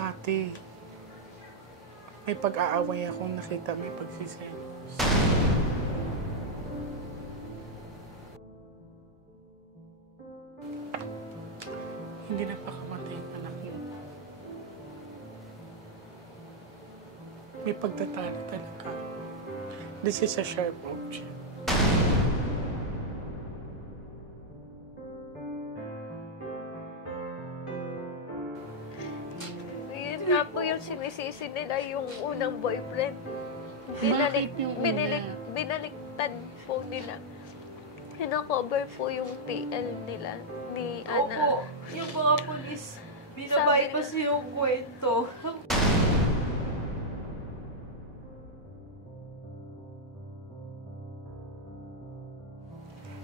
Ate, may pag-aaway akong nakita, may pagsiselos. Hindi nagpakamatay ang anak niyo. May pagtatalo talaga. This is a sharp object. Yun nga po yung sinisisi nila yung unang boyfriend. Bakit yung una? Binaliktad po nila. Kina-cover po yung TL nila ni Ana. Opo, yung mga polis, binabypass yung kwento.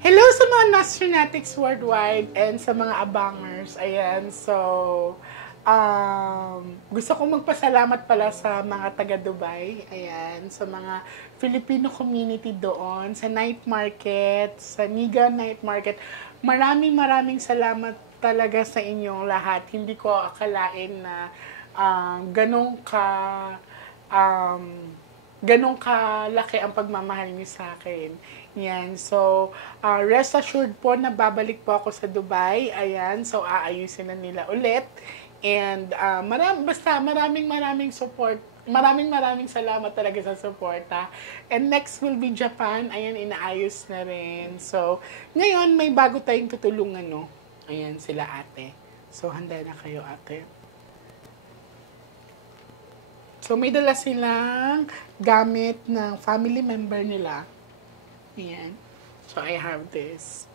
Hello sa mga Nostronatics worldwide and sa mga abangers. Ayan, so gusto kong magpasalamat pala sa mga taga-Dubai. Ayan, sa mga Filipino community doon, sa night market, sa Niga Night Market. Maraming salamat talaga sa inyong lahat. Hindi ko akalain na ganong kalaki ang pagmamahal niyo sa akin. Yan. So, rest assured po na babalik po ako sa Dubai. Ayan. So, aayusin na nila ulit. And, maraming support. Maraming salamat talaga sa support, ha. And next will be Japan. Ayan, inaayos na rin. So, ngayon, may bago tayong tutulungan, no? Ayan, sila ate. So, handa na kayo, ate. So, may dala silang gamit ng family member nila. Ayan. So, I have this.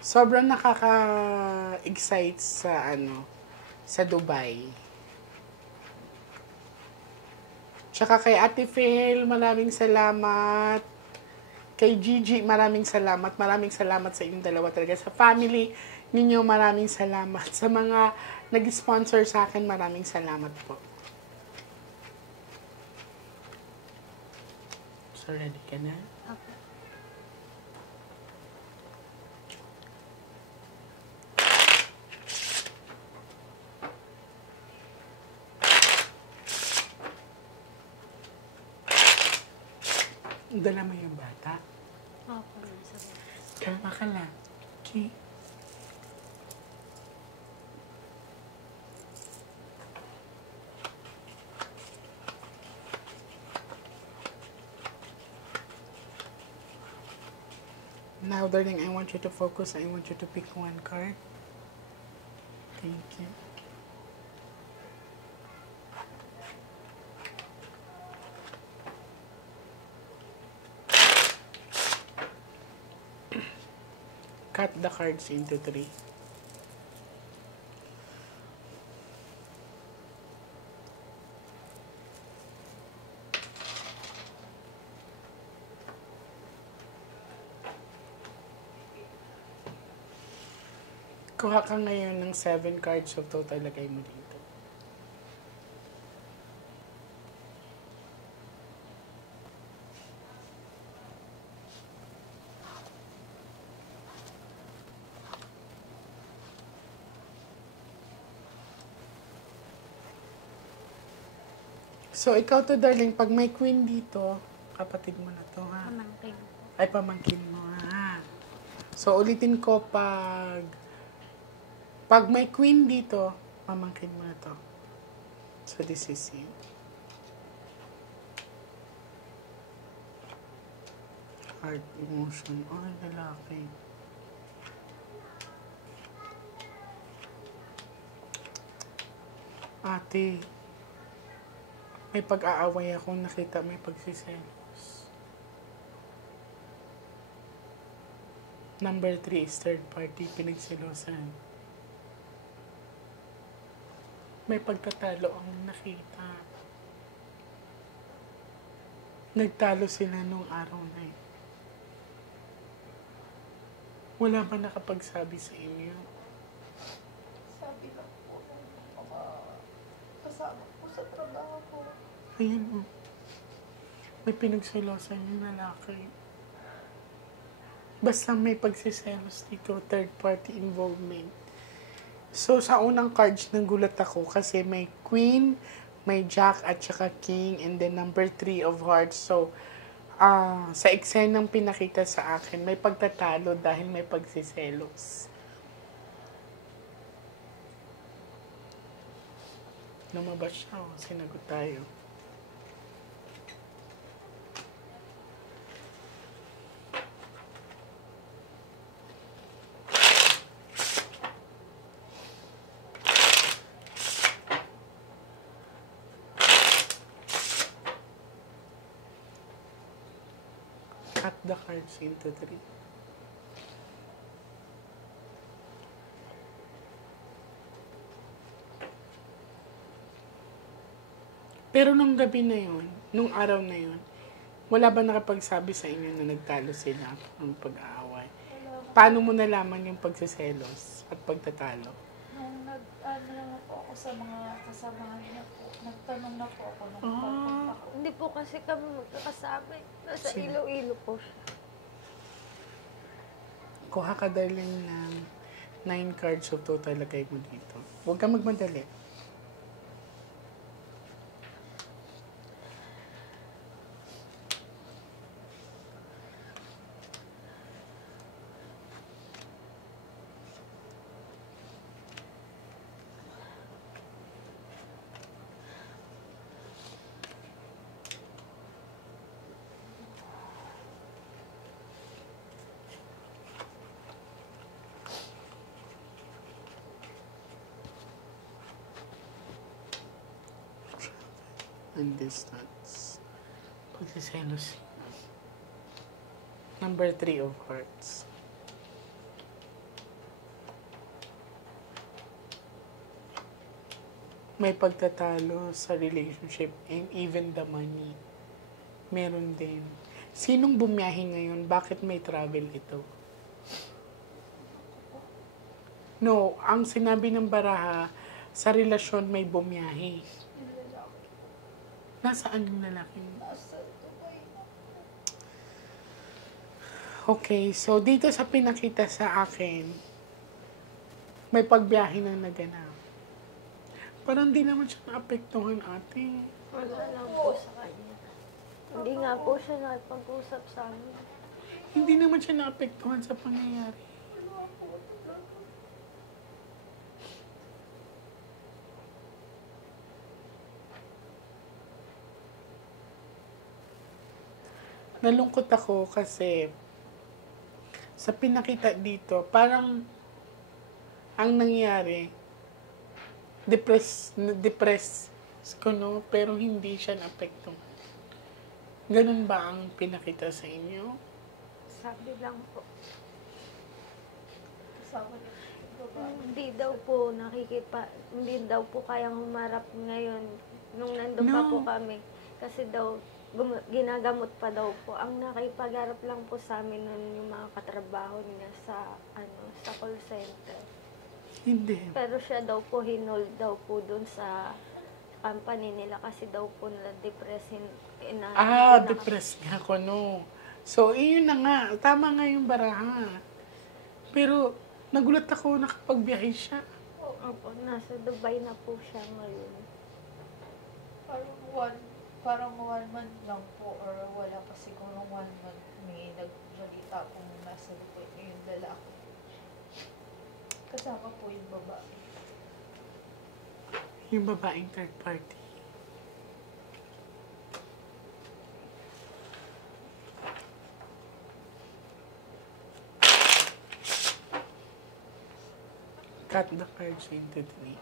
Sobrang nakaka-excite sa Dubai. Tsaka kay Ate Phil, maraming salamat. Kay Gigi, maraming salamat. Maraming salamat sa inyong dalawa talaga. Sa family ninyo, maraming salamat. Sa mga nag-sponsor sa akin, maraming salamat po. So, ready ka na? Okay. Dala mo yung bata. Opo, nasa baba. Kalma ka lang. Okay? Now, darling, I want you to focus. I want you to pick one card. Thank you. Cut the cards into 3. Kuha ka ngayon ng 7 cards of total, lagay mo dito. So, ikaw to, darling, pag may queen dito, kapatid mo na to, ha? Pamangkin. Ay, pamangkin mo, ha? So, ulitin ko, pag may queen dito, pamangkin mo na to. So, this is it. Heart emotion. Ay, lalaki. Ate, may pag-aaway akong nakita, may pagsiselos. Number 3 is third party, pinagsilosan. May pagtatalo ang nakita. Nagtalo sila nung araw na yun. Wala ba nakapagsabi sa inyo? Sabi lang po ng mga kasama ko sa trabaho. Ayan o. May pinagsilosan yung lalaki. Basta may pagsiselos dito, third party involvement. So, sa unang cards, nagulat ako kasi may queen, may jack at saka king, and then number 3 of hearts. So, sa eksenang pinakita sa akin, may pagtatalo dahil may pagsiselos. Lumabas siya, sinagot tayo. Cut the cards into 3. Pero nung gabi na yun, nung araw na yun, wala ba nakapagsabi sa inyo na nagtalo sila ng pag-aaway? Paano mo nalaman yung pagsiselos at pagtatalo? Nung nag-ano naman po ako sa mga kasamahan niya po, nagtanong na po ako nung Ah. pagpunta ko. Hindi po kasi kami magkakasama. Nasa Sige. Iloilo po siya. Kuha ka darling ng 9 cards of total lagay mo dito. Huwag kang magmadali. And distance. Pagsiselos. Number 3 of hearts. May pagtatalo sa relationship and even the money. Meron din. Sinong bumiyahe ngayon? Bakit may travel ito? No, ang sinabi ng baraha, sa relasyon may bumiyahe. Yung lalaki, Nasaan yung lalaki mo? nasa Dubai na. Okay, so dito sa pinakita sa akin, may pagbiyahe na naganap. Parang di naman siya naapektuhan, ate. Wala lang po sa kanya. Hindi nga po siya nakipag-usap sa amin. Hindi naman siya naapektuhan sa pangyayari. Nalungkot ako kasi sa pinakita dito, parang ang nangyari, depress ko, no? Pero hindi siya naapektuhan. Ganun ba ang pinakita sa inyo? Sabi lang po. Kasama niya po yung babae. Hindi daw po hindi daw po kayang humarap ngayon nung nandun pa No. po kami. Kasi daw, ginagamot pa daw po. Ang nakipagharap lang po sa amin nun yung mga katrabaho niya sa call center. Hindi. Pero siya daw po, hinold daw po dun sa company nila kasi daw po na-depressin. Depressed nga ako, no. So, iyon na nga. Tama nga yung baraha. Pero, nagulat ako nakapagbiyahe siya. Opo, nasa Dubai na po siya ngayon. Parang one month lang po or wala pa siguro 1 month may nagbalita kung nasa Dubai na yung lalaki. Kasama po yung babae. Yung babaeng third party. Cut the cards into 3.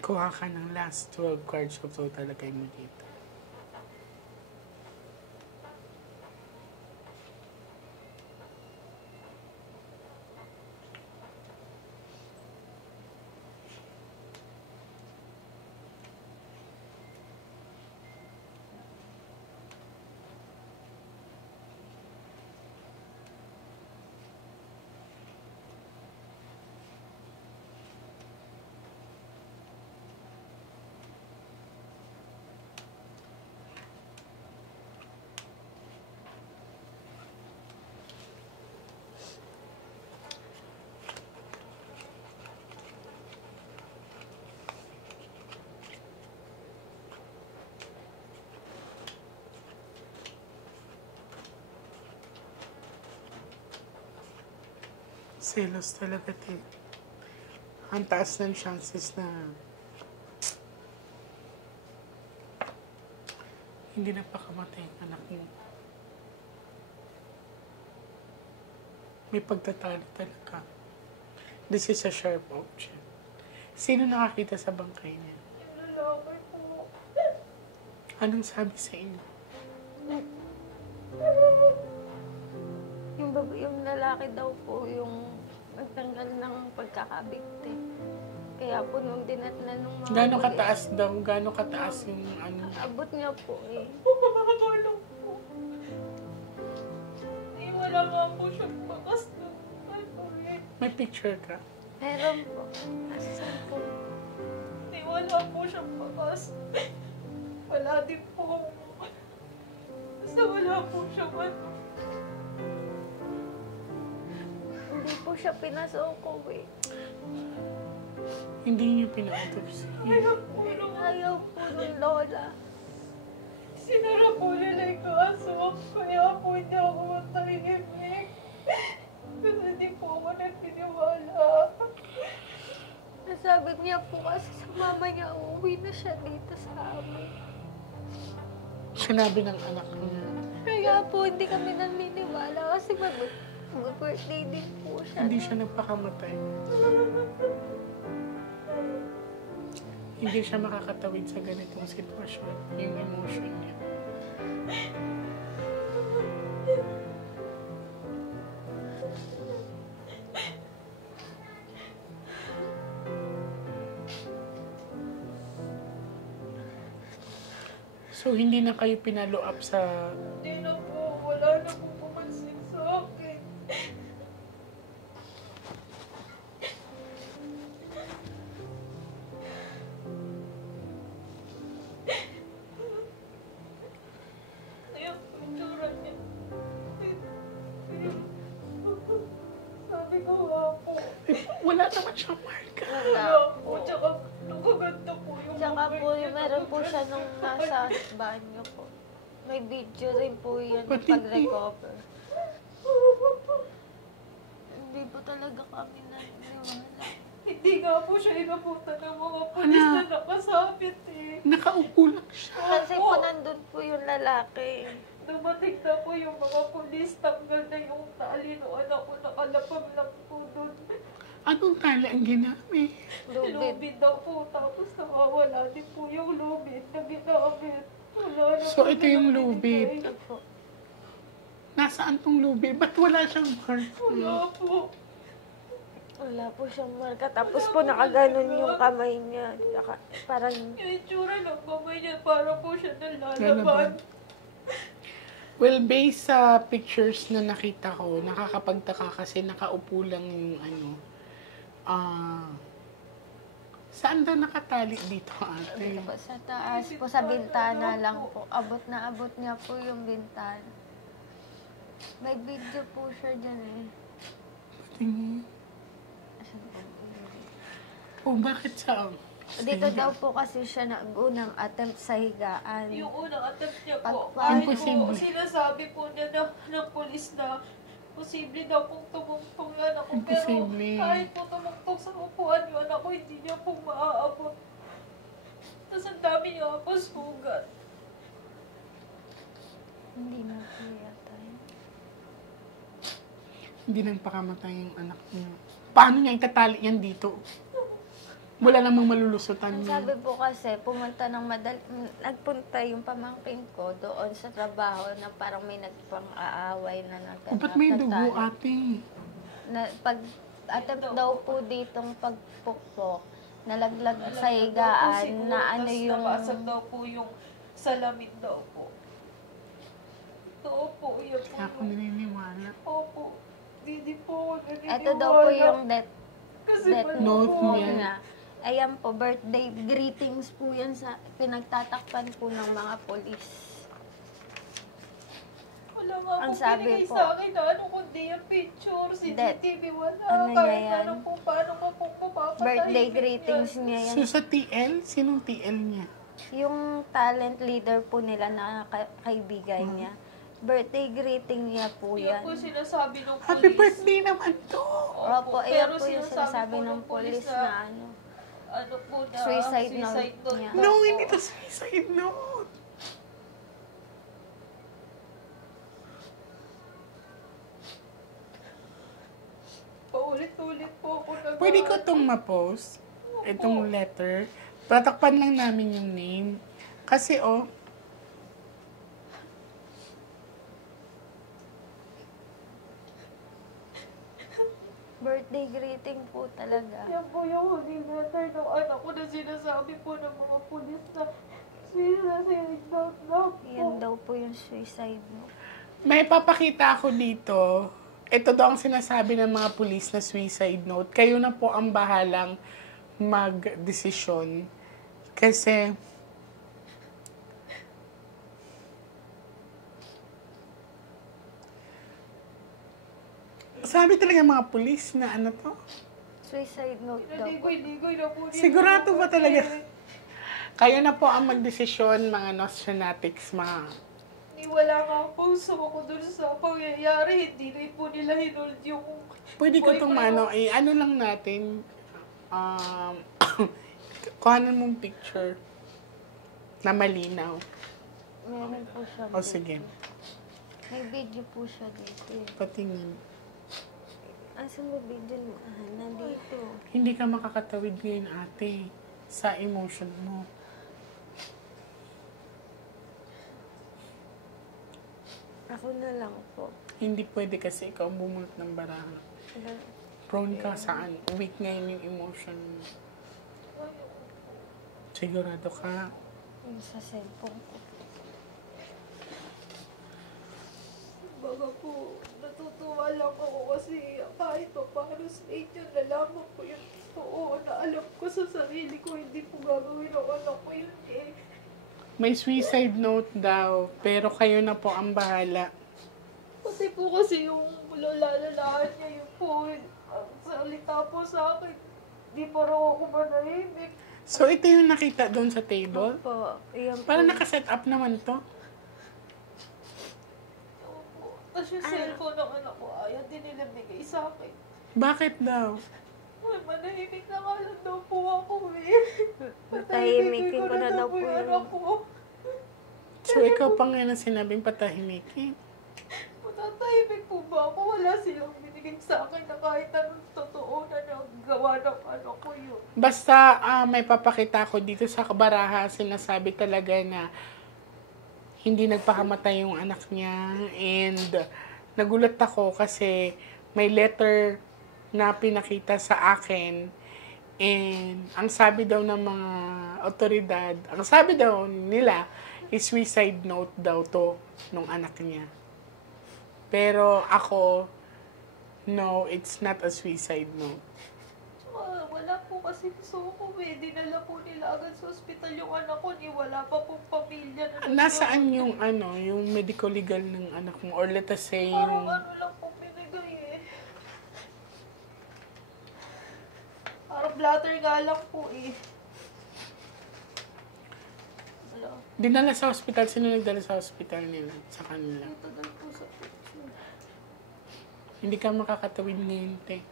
Kuha ka ng last 12 cards of total lagay mo dito. Selos talaga, te. Ang taas ng chances na hindi nagpakamatay ang anak mo. May pagtatalo talaga. This is a sharp option. Sino nakakita sa bangkay niya? Yung lalaki po. Anong sabi sa inyo? Yung lalaki daw po yung nagtanggal ng pagkakabigti. Kaya po nung dinatnan ng mga... Gano'ng kataas daw? Gano'ng kataas yung ano? Abot niya po eh. Pagkakabalong po. Wala nga po siyang bakas na. May picture ka? Meron po. Asan po? Wala po siyang bakas. Wala din po. Basta wala po siyang ano. Hindi po siya pinasoko eh. Hindi niyo pina-autopsy. Ayaw po ng lola. Sinara po nila yung kaso. Kaya po hindi ako matahimik. Kasi hindi po ako nagtiniwala. Nasabi niya po kasi sa mama niya, uuwi na siya dito sa amin. Sinabi ng anak niya. Kaya po hindi kami naniniwala kasi mag-birthday din po siya. Hindi siya nagpakamatay. Hindi siya makakatawid sa ganitong sitwasyon. Yung emotion niya. So, hindi na kayo pinalo up sa... Hindi na po. Wala na po pumansin sa akin. Ayun po yung tsura niya. Sabi ko nga po. Wala naman siyang marka. Wala po. Tsaka nagaganda po yung Tsaka po, niya. meron po siya nung nasa banyo po. May video rin po yan Ba't pag-recover. Hindi po talaga kami naniniwala. Hindi nga po siya inabutan ng mga pulis na nakasabit eh. Nakaupo lang siya. Kasi po nandun po yung lalaki. Dumating na po yung mga pulis, tanggal na yung tali ng anak ko, nakalapag lang po doon. Anong tali ang ginamit? Lubid. Lubid daw po, tapos nawawala din po yung lubid na ginamit. Wala na So, po ito yung binibigay. lubid. Ito po. Nasaan tong lubid? Ba't wala siyang mark? Wala po. Wala po siyang marka. Tapos po nakaganon yung kamay niya. Parang Yung itsura ng kamay niya, para po siya Lalaban. nalalaban. Well, based sa pictures na nakita ko, nakakapagtaka kasi nakaupo lang yung ano. Saan daw nakatali dito, ate? dito po sa taas po, sa bintana lang po. Abot na abot niya po yung bintana. May video po siya dyan eh. Tingin. Asan po? Oh, bakit saan? Dito daw po kasi siya nag-unang attempt sa higaan. Yung unang attempt niya po, Pag- kahit po Imposible. sinasabi po niya ng polis na posible daw pong tumungtong yan ako. Pero Imposible. kahit po tumungtong sa upuan yun ako, hindi niya po maaabot. Tapos ang dami niya po sugat. Hindi na po yata yun. Hindi nang pakamatay yung anak niya. Paano niya itatali yan dito? Wala namang malulusutan Ang niya. sabi po kasi, nagpunta yung pamangkin ko doon sa trabaho na parang may nagpang-aaway na Oh, ba't may dugo, nagtalo. ate? Na, pag attempt daw po ditong pagpukpok, nalaglag sa higaan na ano yung... Nabasag daw po yung salamin daw po. Oo po, yun po. Kaya ako naniniwala. Opo. Hindi po ako naniniwala. Ito daw po yung death Kasi note note niya. niya. Ayan po, birthday greetings po yan sa pinagtatakpan po ng mga polis. Wala nga Ang akong sabi binigay po, sa akin na ano kundi yung picture, CCTV, wala. Ano niya Kahit yan? ano po, paano nga po mapapatahimik Birthday yan. greetings niya yan. So, sa TL, sinong TL niya? Yung talent leader po nila na kaibigan niya. Birthday greeting niya po Yan yan. po sinasabi ng Happy police. birthday naman to! Opo, ayan Pero po yung sinasabi ng polis na ano. ano po na Suicide note niya. No, hindi to suicide note. Paulit-ulit po ako nag- Pwede ko itong ma-post. Itong letter. Tatakpan lang namin yung name. Kasi Birthday greeting po talaga. Yan po yung huling letter ng anak ko na sinasabi po ng mga pulis na suicide note daw po. Yan daw po yung suicide note. may papakita ako dito. Ito daw ang sinasabi ng mga pulis na suicide note. Kayo na po ang bahalang mag-desisyon. Kasi sabi talaga ng mga pulis na ano to? Suicide note daw po. Naligoy-ligoy na po nila. Sigurado ba talaga? Kayo na po ang magdesisyon, mga Nostranautics, mga... Wala nga po so ako dun sa pangyayari. Hindi rin po nila hinold yung... Pwede ko itong boyfriend. ano lang natin, kuhanan mong picture na malinaw. Meron po siya O sige, May video po siya dito. patingin. Asan ba video mo? Nandito. Hindi ka makakatawid ngayon, ate, sa emotion mo. Ako na lang po. Hindi pwede kasi ikaw ang bumulot ng baraha. Prone ka saan? Weak ngayon yung emotion mo. Sigurado ka. Yung sa cellphone ko. Baga po, natutuwa lang ako kasi kahit pa paano sa inyo, nalaman ko yung totoo na alam ko sa sarili ko, hindi po gagawin ng anak ko yun eh. May suicide note daw, pero kayo na po ang bahala. Kasi po kasi yung lalalahan niya yun po, ang salita po sa akin, di pa raw ako manahimik. So, ito yung nakita doon sa table? Po, yan po. Parang nakaset up naman to. Tapos yung cellphone ng anak ko, ayaw din nila bigay sa akin. Bakit daw? Ay, manahimik na nga lang daw po ako eh. Matahimikin ko na daw po yung yun. anak ko. So, ikaw pa ngayon ang sinabing patahimikin. Matatahimik po ba ako? Wala silang binigay sa akin na kahit anong totoo na nagawa ng anak ko yun. Basta may papakita ko dito sa baraha, sinasabi talaga na hindi nagpakamatay yung anak niya. And nagulat ako kasi may letter na pinakita sa akin. And ang sabi daw ng mga otoridad, ang sabi daw nila, is suicide note daw to nung anak niya. Pero ako, no, it's not a suicide note. Wala po kasi gusto ko eh. Dinala po nila agad sa ospital yung anak ko. Wala pa pong pamilya na Nasaan yung yung medical legal ng anak mo? Or let us say parang yung... ano lang po binigay eh. Parang blatter nga lang po eh. Wala. Dinala sa hospital. Sino nagdala sa hospital nila? Sa kanila. Ito dal po sa picture. Hindi ka makakatawid ngayon, te.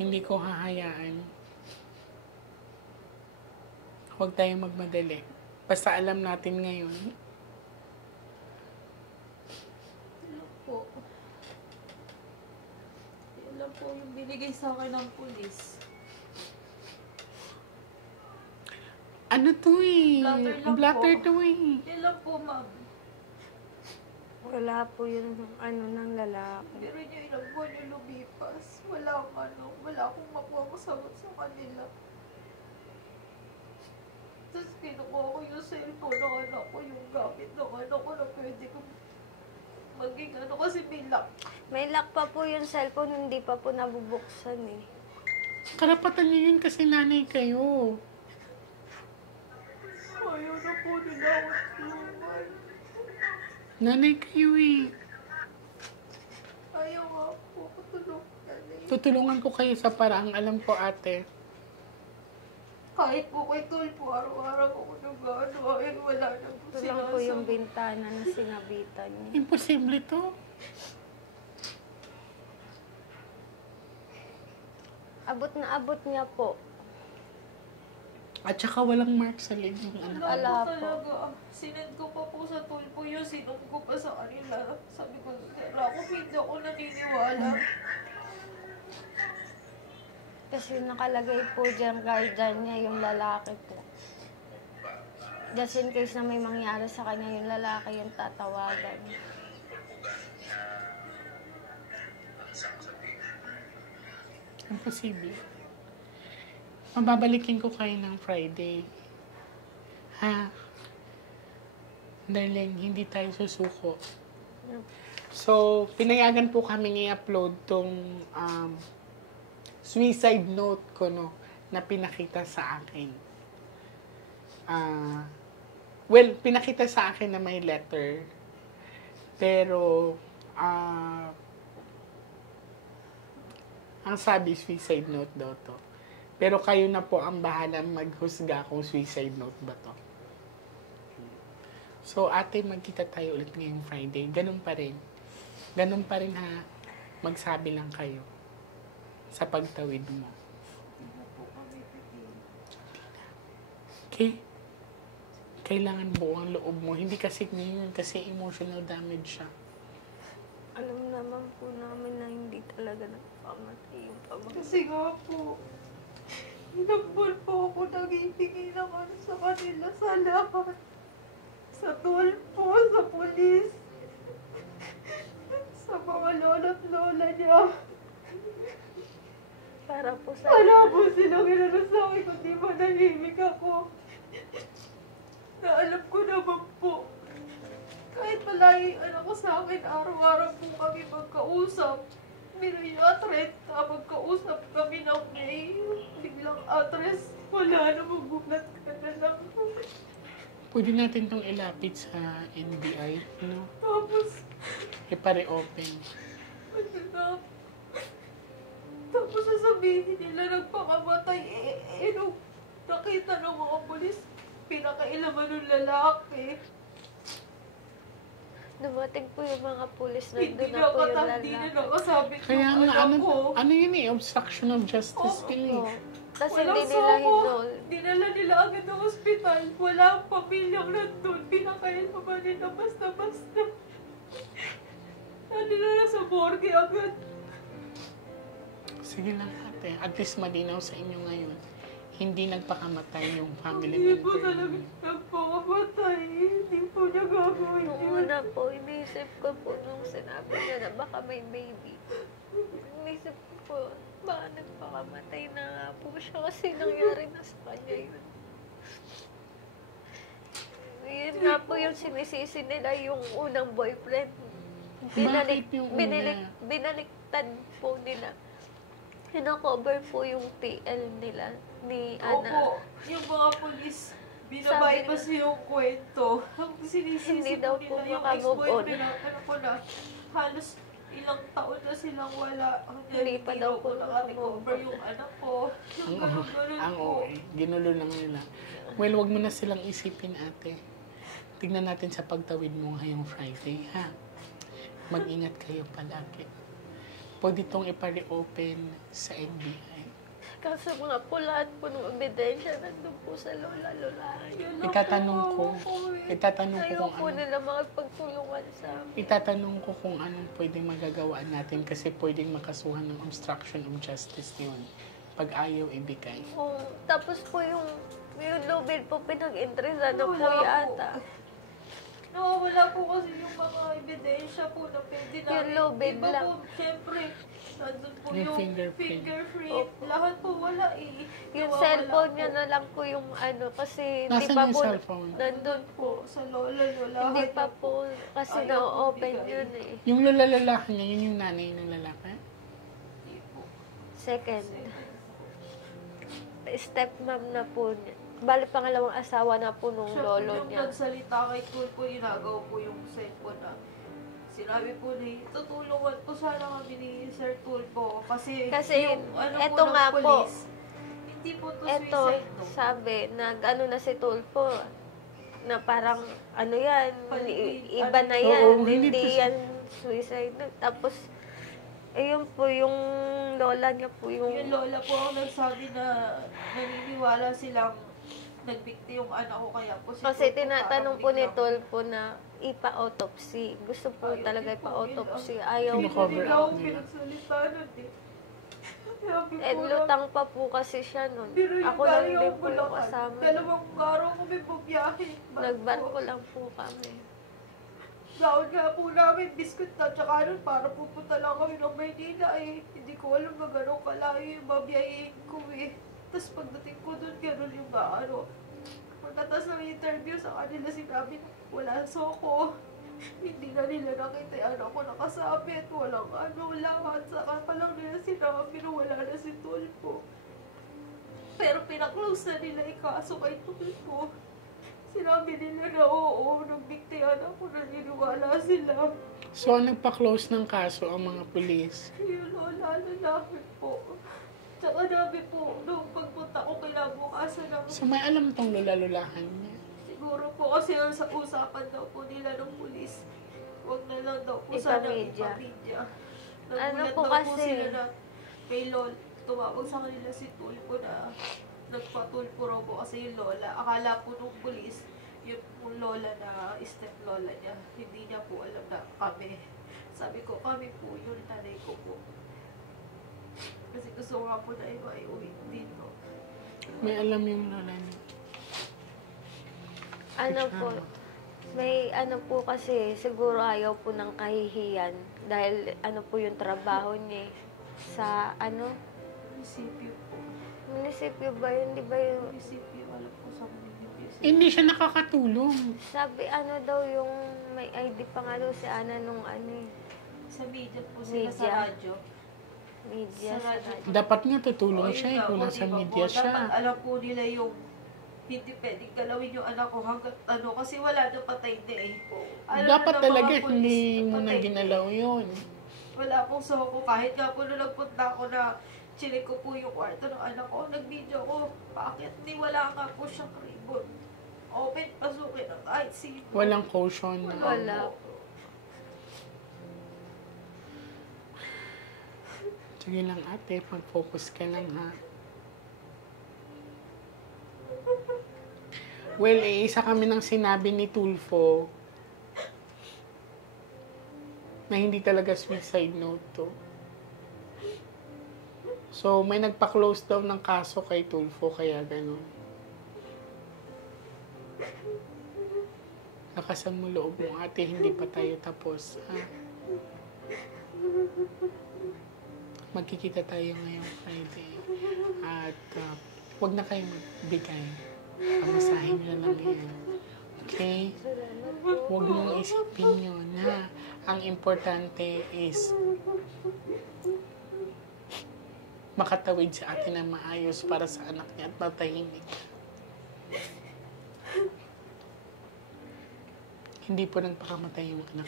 Hindi ko hahayaan. Huwag tayong magmadali. Basta alam natin ngayon. Ano po? Yan lang po yung binigay sa akin ng pulis. Ano to eh? Blatter lang Blatter po. to eh. Yan lang po, ma'am. Wala po yung ng lalaki. Pero niya ilang buwan yung lumipas. Wala akong makuha masagot sa kanila. Tapos kinukuha ko yung cellphone ng anak ko, yung gamit ng anak ko na pwede kong maging kasi may lock. May lock pa po yung cellphone, hindi pa po nabubuksan eh. Karapatan niyo yun kasi nanay kayo. Ayaw na po nila ako tulungan. Nanay kayo eh. Ayaw nga po ako tulungan eh. Tutulungan ko kayo sa paraang alam ko, ate. Kahit po kay Tol po, araw-araw ako nag-ano, ay wala na po Ito lang po yung bintana na sinabitan niya. Imposible to. Abot na abot niya po. At saka walang mark sa leg yung anak. Wala po po. talaga. Sinend ko pa po sa tulpo yun. Sinong ko pa sa kanila. Sabi ko, ako hindi ako naniniwala. Kasi nakalagay po dyan guardian niya yung lalaki po. Just in case na may mangyari sa kanya, yung lalaki yung tatawagan. Imposible. Mababalikin ko kayo ng Friday. Ha? Darling, hindi tayo susuko. So, pinayagan po kami i-upload tong suicide note ko, no, na pinakita sa akin. Well, pinakita sa akin na may letter. Pero, ang sabi, suicide note daw to. Pero kayo na po ang bahalang maghusga kung suicide note ba to. So, ate, magkita tayo ulit ngayong Friday. Ganun pa rin. Ganun pa rin, ha. Magsabi lang kayo sa pagtawid mo. Okay? Kailangan buo ang loob mo. Hindi kasi ngayon, kasi emotional damage siya. Alam naman po namin na hindi talaga nagpamatay yung pamangkin. Kasi nga po, ilang buwan po ako naghihingi ng ano sa kanila sa lahat. Sa tulpo, sa pulis, sa mga lolo't lola niya. Para po sa... Wala po silang inano sa akin, kundi manahimik ako. Na alam ko naman po, kahit palagi anak ko sa akin, araw-araw po kami magkausap. Minayatret, magkausap kami ng May. Biglang atres, wala na, magulat ka na lang. Pwede natin itong ilapit sa NBI, no? Tapos, Ipare-open. ano na, tapos sasabihin nila nagpakamatay, nung nakita ng mga polis, pinakailaman ng lalaki. Dumating po yung mga pulis, Hindi nandun na po yung hindi na lalaki. nakasabit Kaya yung nga, anak ko. ano yun eh, obstruction of justice Oo. yun eh. Tapos Walang hindi nila suko. hinol. Dinala nila agad ng ospital. Wala ang pamilyang nandun. Pinakain pa ba nila basta-basta. Nandila sa morgue agad. Sige lang ate, at least malinaw sa inyo ngayon. Hindi nagpakamatay yung family Hindi po member. talaga nagpakamatay. Hindi po niya gagawin Nung yun. una po, iniisip ko po nung sinabi niya na baka may baby. Iniisip ko po, baka nagpakamatay na nga po siya kasi nangyari na sa kanya yun. Yun nga po yung sinisisi nila yung unang boyfriend. Bakit yung una? Binaliktad po nila. Kinakover po yung TL nila ni Ana. Opo, yung mga polis, binabay Sabi pa siya yung kwento. Ang sinisisi Hindi po daw nila po yung makamove ex-boyfriend na, ano ko na, halos ilang taon na silang wala. Hindi pa daw po nakarecover yung anak ko. Yung ganun-ganun Ang po. OA, ginulo lang nila. Well, wag mo na silang isipin ate. Tignan natin sa pagtawid mo ngayong Friday, ha? Mag-ingat kayo palagi. Pwede itong ipare-open sa NBI. Kaso mga po lahat po ng ebidensya nandun po sa lola-lolahan. Yun lang Itatanong po ko, ako eh. itatanong ko Ayaw kung po ano. nila makapagtulungan sa amin. Itatanong ko kung anong pwedeng magagawa natin kasi pwedeng makasuhan ng obstruction of justice yun. Pag ayaw ibigay. Tapos po yung lobel po pinag-interesa na po Wala po. yata. Nawawala po kasi yung mga ebidensya po na pwede namin. Yung lobid Iba lang. po, syempre, nandun po Yung yung fingerprint. fingerprint. Lahat po wala eh. Yung Nawawala cellphone po. niya na lang po yung ano, kasi hindi Nasaan pa yung po, cellphone? nandun po. Po, sa lola, lola. Hindi pa po, kasi Ayaw na-open bigay. yun eh. Yung lalaki niya, yun yung nanay ng lalaki? Second. Stepmom na po niya. Bali, pangalawang asawa na po nung Siya po lolo yung niya. nagsalita kay Tulpo, inagaw po yung cellphone na. Sinabi po ni, tutulungan po sana kami ni Sir Tulpo. Kasi yung ano eto po ng nga po. police, hindi po to Eto, suicide note. sabi, nag-ano na si Tulpo, na parang, ano yan, iba na yan, Oo, hindi hindi to- yan suicide note. Tapos, ayun po, yung lola niya po yung... Yung lola po ang nagsabi na naniniwala silang nagbikti yung anak ko, kaya po si Kasi Tulfo tinatanong parang po ni biglang- Tolpo na ipa-autopsy. Gusto po Ayaw talaga din po ipa-autopsy. nila. Ayaw Hindi po. Kino-cover nila up ako nila. pinagsalita nun eh. Sabi Eh, ko lutang pa po kasi siya nun. pero yung Ako lang galing din ako po yung Bulacan, kasama. dalawang araw kami bumiyahe. Nagbarko lang po kami. Sahod nga po namin, biscuit na, tsaka nun, para pupunta lang kami ng Maynila eh. Hindi ko alam na gano'ng kalayo yung babiyahin ko eh. Tapos pagdating ko dun, gano'n yung ano. Pagkatas ng interview sa kanila, sinabi na wala soko. Hindi na nila nakita yung anak ko nakasabit, walang ano, lahat. Saka pa lang nila sinabi na wala na si Tulfo. Pero pinaklose na nila yung kaso kay Tulfo. Sinabi nila na oo, nagbiktihan ako, naniniwala sila. So, nagpa-close ng kaso ang mga pulis. Yung lola na namin po. Tsaka namin po, nung pagpunta ko kinabukasan ng... So, may alam tong lula-lulahan niya. Siguro po kasi ang sa usapan daw po nila ng pulis. Huwag na lang daw po sana Ipa-media. ipa-media. Ano Nagulat po daw po kasi? sila na may tumawag sa kanila si Tulfo na nagpatulpo raw po kasi yung lola. Akala po nung pulis, yung lola na step lola niya, hindi niya po alam na kami. Sabi ko, kami po yun, nanay ko po. Kasi gusto ko nga po na iuwi dito. May alam yung lola niya. Ano po, may ano po kasi siguro ayaw po ng kahihiyan dahil ano po yung trabaho niya eh. Sa ano, Munisipyo po. munisipyo ba yun? Di ba yun? Munisipyo, alam ko sa munisipyo. Hindi siya nakakatulong. Sabi ano daw yung may ID pa nga daw si Ana nung ano eh, Sa media po sila sa Media. radyo. media Sa sa radyo. radyo. Dapat nga tutulong Oo, siya yun eh, nga kulang po, sa di ba media po? siya. Dapat alam po nila yung hindi pwedeng galawin yung anak ko hanggat ano, kasi wala na patay na eh. Alam Dapat na ng talaga mga pulis, hindi mo na patay na ginalaw eh. yun. Wala pong soko. Kahit nga po nung nagpunta ako na chinik ko po yung kwarto ng anak ko, nag-video ko, bakit? Di wala nga po siyang ribbon. Open, pasukin ng kahit sino. Walang caution na. Wala. po. Sige lang ate, mag-focus ka lang ha. Well, isa kami ng sinabi ni Tulfo na hindi talaga suicide note to. So, may nagpa-close daw ng kaso kay Tulfo, kaya ganun. Lakasan mo loob mo ate, hindi pa tayo tapos. Ha? Magkikita tayo ngayong Friday. At huwag na kayo magbigay. Pamasahin nyo lang yan. Okay? Huwag nyo isipin yun, ha? Ang importante is makatawid sa atin ng maayos para sa anak niya at matahimik. Hindi po nagpakamatay yung anak.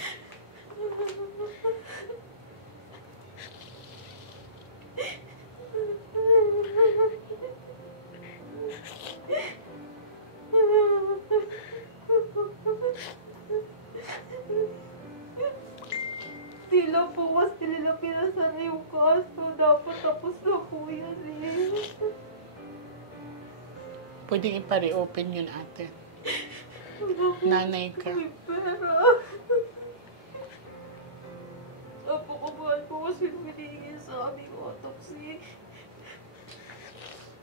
Tila po kasi nila pinasara yung kaso. Dapat tapos na po yan eh. Pwedeng ipa-reopen yun ate. Nanay ka. May pera. Napakabahal po kasi binigyan sa aming autopsy.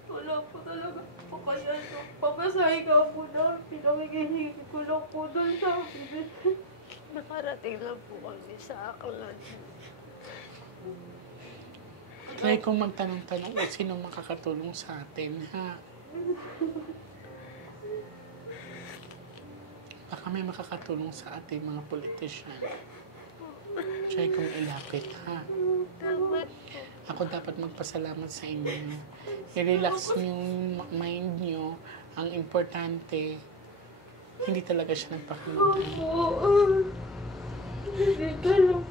Wala po talaga po kaya nung pamasahe ka po na pinakikihingin ko lang po doon sa akin. Nakarating lang po kami sa Aklan. Try kong magtanong-tanong kung sino makakatulong sa atin, ha? Baka may makakatulong sa ating mga politician. Try kong ilapit, ha? Dapat Oh. Ako dapat magpasalamat sa inyo. I-relax niyo yung mind niyo. Ang importante, hindi talaga siya nagpakamatay. Oo. Hindi ka lang.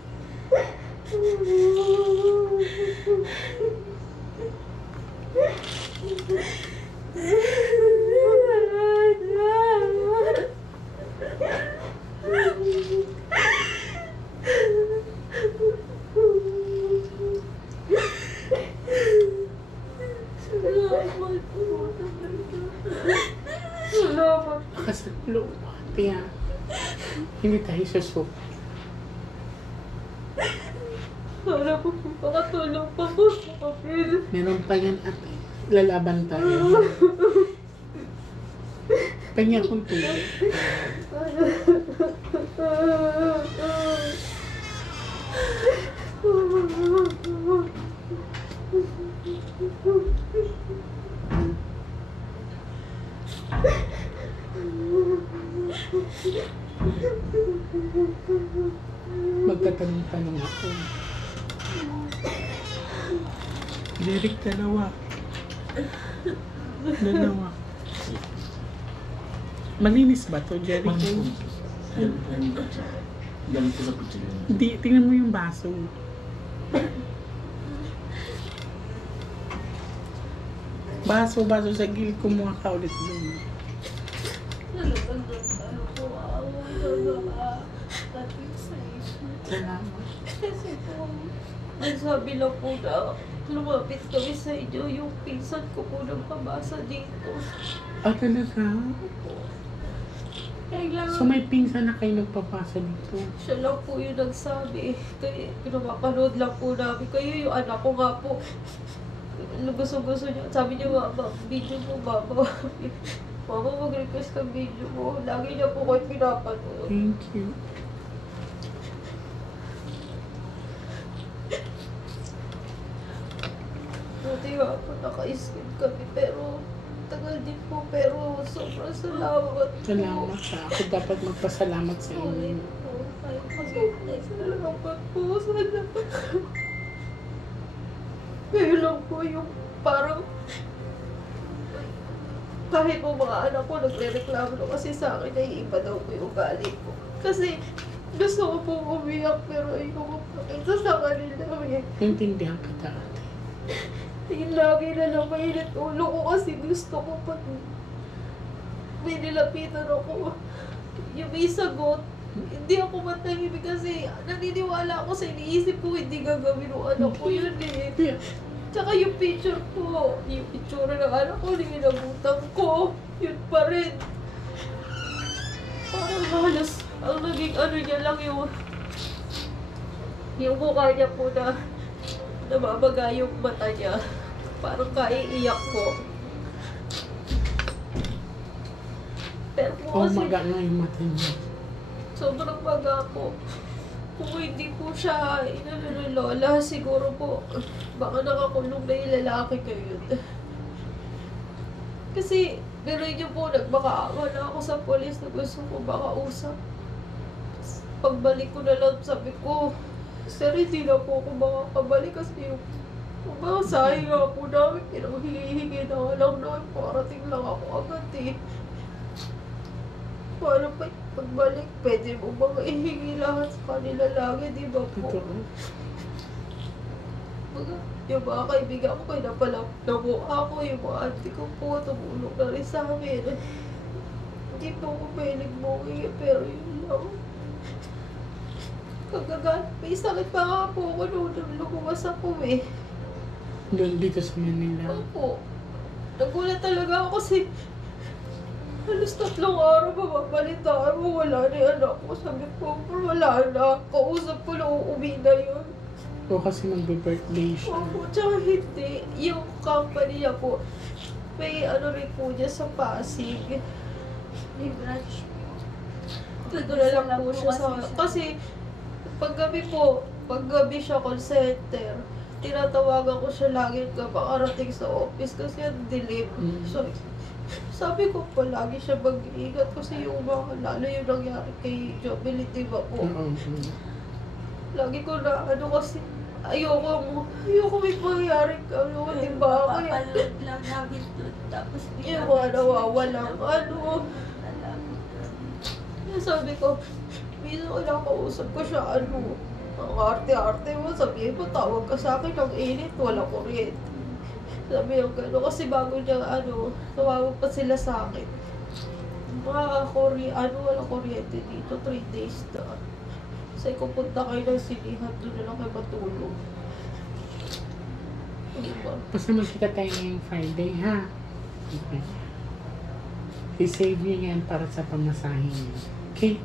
Pia. Hindi tayo susuk. Sana po makatulong pa po sa akin. Meron pa yan at lalaban tayo. Panya kong tulog. Magtatanong-tanong ako. Derek, dalawa. Dalawa. Malinis ba to, Jericho? Galing ko sa picture yun. Hindi, tingnan mo yung baso. Baso sa gilid, kumuha ka ulit dun. Talagang ano po, awa na sa issue. Salamat. Kasi po, nagsabi lang po na lumapit kami sa inyo, yung pinsan ko po nang pabasa dito. Ah, talaga? Kailangan So may pinsan na kayo nagpapasa dito? siya lang po yung nagsabi. Kaya pinapanood lang po namin. Kayo yung anak ko nga po. Gusto niya. Sabi niya, mama, video mo, mama. Mama, mag-request ka video mo. Lagi niya po kayo pinapanood. Thank you. Buti nga po, naka-skip kami. Pero, tagal din po. Pero, sobrang salamat po. Salamat sa ako. Dapat magpasalamat sa inyo. Salamat po. Sana po. Ngayon lang po yung parang kahit po mga anak ko nagre-reklamo na kasi sa akin ay iba daw po yung ugali ko. Kasi gusto ko pong umiyak pero ayoko pakita sa kanila. Naintindihan kita, ate. Yung lagi na lang mainit ulo ko kasi gusto ko pag may nilapitan ako. Yung may sagot, hindi ako matahimik kasi naniniwala ako sa iniisip ko hindi gagawin ng anak ko yun eh. Yeah. Tsaka yung picture ko, yung picture ng anak ko, nilinabutan ko, yun pa rin. Parang halos, ang naging ano niya lang yung mukha niya po na nababaga yung mata niya. Parang kaiiyak ko. Pero po kasi, Maga nga yung mata niya. sobrang baga po. Kung hindi po siya inano ng lola, siguro po, baka nakakulong na yung lalaki kayo. Kasi, biruin niyo po, nagmakaawa na ako sa polis na gusto ko baka usap. Pagbalik ko na lang, sabi ko, sir, hindi na po ako makakabalik kasi yung mga sayang nga po namin, pinanghihingi na nga lang namin, parating lang ako agad eh. Paano pa pagbalik, pwede mo bang ihingi lahat sa kanila lagi, di ba po? Totoo. Yung mga kaibigan ko, kaya pala nabuha ko, yung mga auntie ko po, tumulong na rin sa amin. Hindi po ako pwedeng bungi, pero yun lang. Kagagal, may sakit pa nga po ako noon, lumuwas ako eh. Doon dito sa Manila. Opo. Nagulat talaga ako kasi halos 3 araw mababalitaan mo, wala na yung anak ko. Sabi ko, wala na. Kausap ko na uuwi na yun. O kasi magbe-birthday siya. Opo, tsaka hindi. Yung company niya po, may ano rin po niya sa Pasig. May branch. Dito na lang po siya sa... Kasi, paggabi po, paggabi siya call center, tinatawagan ko siya lagi na makarating sa office kasi ang dilim. So, sabi ko palagi siya mag-iingat kasi yung mga, lalo yung nangyari kay Jobel, di ba po? Oo. Lagi ko na ano kasi, ayoko may pangyaring ano, di ba? Kaya, Papaload lang namin doon. Tapos yung mga nawawalang ano. Kaya sabi ko, minsan ko nakausap ko siya, ano, ang arte-arte mo, sabihin mo, tawag ka sa akin ng init, walang kuryente. Sabi yung gano'n, kasi bago niya, ano, tumawag pa sila sa akin. Mga walang kuryente dito, 3 days na. Kasi kung punta kayo ng sinihan, doon na lang kayo matulog. Diba? Basta magkita tayo ngayong Friday, ha? Okay. I-save nyo yan para sa pamasahin nyo. Okay?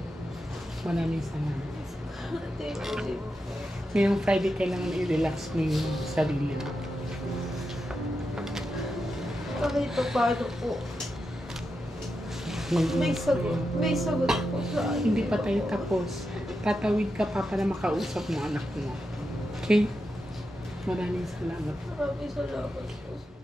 Maraming salamat. Thank you. Ngayong Friday, kailangan i-relax mo yung sarili mo. Kahit pa paano po. May sagot po sa akin. Hindi pa tayo tapos. Tatawid ka pa para makausap mo anak mo. Okay? Maraming salamat. Maraming salamat po.